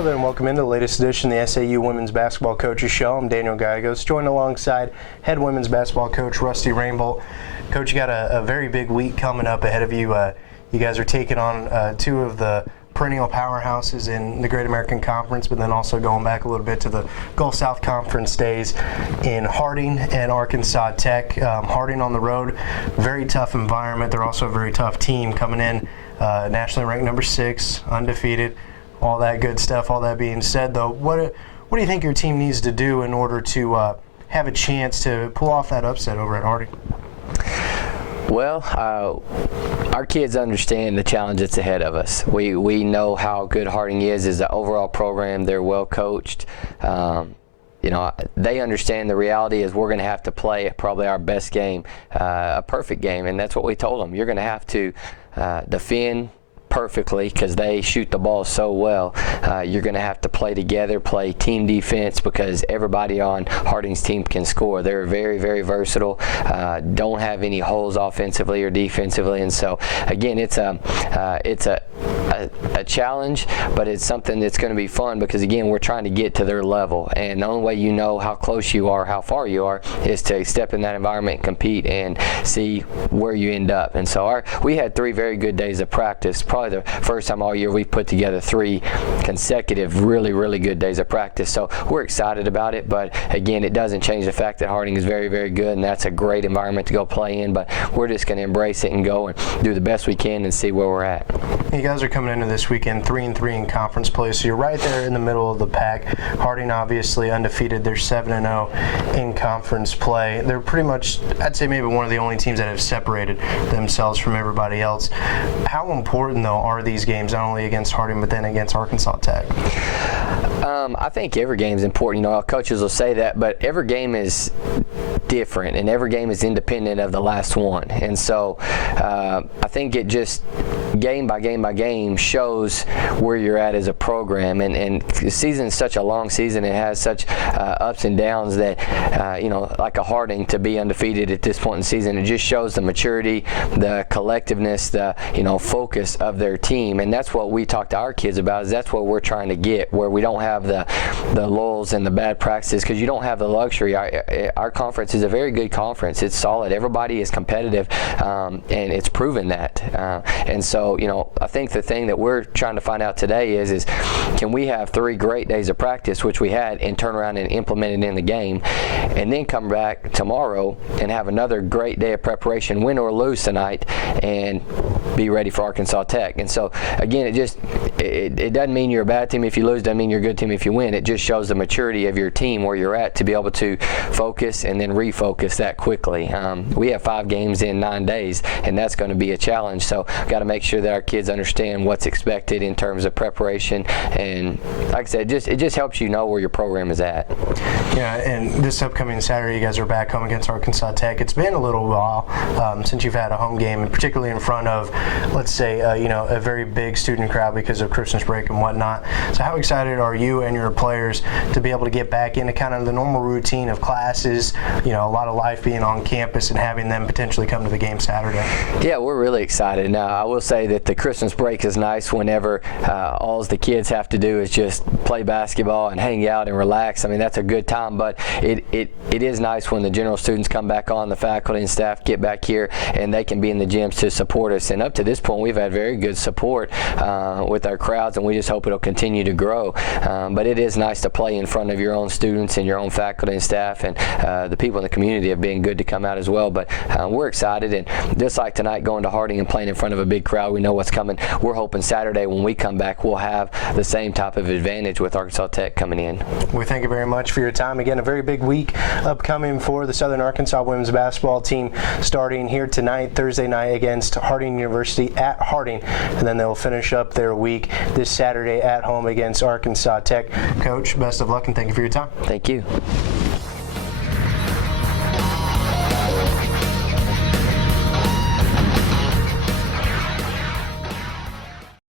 Well then, welcome into the latest edition of the SAU Women's Basketball Coaches Show. I'm Daniel Gallegos, joined alongside head women's basketball coach Rusty Rainbolt. Coach, you got a very big week coming up ahead of you. You guys are taking on two of the perennial powerhouses in the Great American Conference, but then also going back a little bit to the Gulf South Conference days in Harding and Arkansas Tech. Harding on the road, very tough environment. They're also a very tough team coming in, nationally ranked number 6, undefeated. All that good stuff. All that being said, though, what do you think your team needs to do in order to have a chance to pull off that upset over at Harding? Well, our kids understand the challenge that's ahead of us. We know how good Harding is as an overall program. They're well coached. They understand the reality is we're going to have to play probably our best game, a perfect game, and that's what we told them. You're going to have to defend perfectly because they shoot the ball so well. You're going to have to play together, play team defense, because everybody on Harding's team can score. They're very, very versatile, don't have any holes offensively or defensively, and so again, it's a challenge, but it's something that's going to be fun because again, we're trying to get to their level, and the only way you know how close you are, how far you are, is to step in that environment and compete and see where you end up. And so we had 3 very good days of practice. Probably the first time all year we've put together 3 consecutive really, really good days of practice. So we're excited about it, but again, it doesn't change the fact that Harding is very, very good, and that's a great environment to go play in, but we're just going to embrace it and go and do the best we can and see where we're at. You guys are coming into this weekend 3-3 in conference play, so you're right there in the middle of the pack. Harding obviously undefeated. They're 7-0 in conference play. They're pretty much, I'd say, maybe one of the only teams that have separated themselves from everybody else. How important, though, are these games, not only against Harding, but then against Arkansas Tech? I think every game is important. Our coaches will say that, but every game is different, and every game is independent of the last one. And so I think it just game by game by game shows where you're at as a program. And the season is such a long season. It has such ups and downs that, like a Harding to be undefeated at this point in the season, it just shows the maturity, the collectiveness, the focus of their team. And that's what we talk to our kids about, is that's what we're trying to get, where we don't have the lulls and the bad practices, because you don't have the luxury. Our conference is a very good conference. It's solid. Everybody is competitive, and it's proven that. And so, I think the thing that we're trying to find out today is can we have 3 great days of practice, which we had, and turn around and implement it in the game, and then come back tomorrow and have another great day of preparation, win or lose tonight, and be ready for Arkansas Tech. And so, again, it doesn't mean you're a bad team if you lose, doesn't mean you're a good team if you win. It just shows the maturity of your team, where you're at, to be able to focus and then refocus that quickly. We have 5 games in 9 days, and that's going to be a challenge. So got to make sure that our kids understand what's expected in terms of preparation. And like I said, it just helps you know where your program is at. Yeah, and this upcoming Saturday, you guys are back home against Arkansas Tech. It's been a little while since you've had a home game, and particularly in front of, let's say, a very big student crowd because of Christmas break and whatnot. So how excited are you and your players to be able to get back into kind of the normal routine of classes, a lot of life being on campus, and having them potentially come to the game Saturday? Yeah, we're really excited. Now, I will say that the Christmas break is nice whenever all the kids have to do is just play basketball and hang out and relax. I mean, that's a good time, but it is nice when the general students come back on, the faculty and staff get back here, and they can be in the gyms to support us. And up to this point, we've had very good support with our crowds, and we just hope it'll continue to grow. But it is nice to play in front of your own students and your own faculty and staff, and the people in the community have been good to come out as well. But we're excited, and just like tonight, going to Harding and playing in front of a big crowd, we know what's coming. We're hoping Saturday when we come back, we'll have the same type of advantage with Arkansas Tech coming in. We thank you very much for your time. Again, a very big week upcoming for the Southern Arkansas women's basketball team, starting here tonight, Thursday night, against Harding University at Harding, and then they'll finish up their week this Saturday at home against Arkansas Tech. Coach, best of luck, and thank you for your time. Thank you.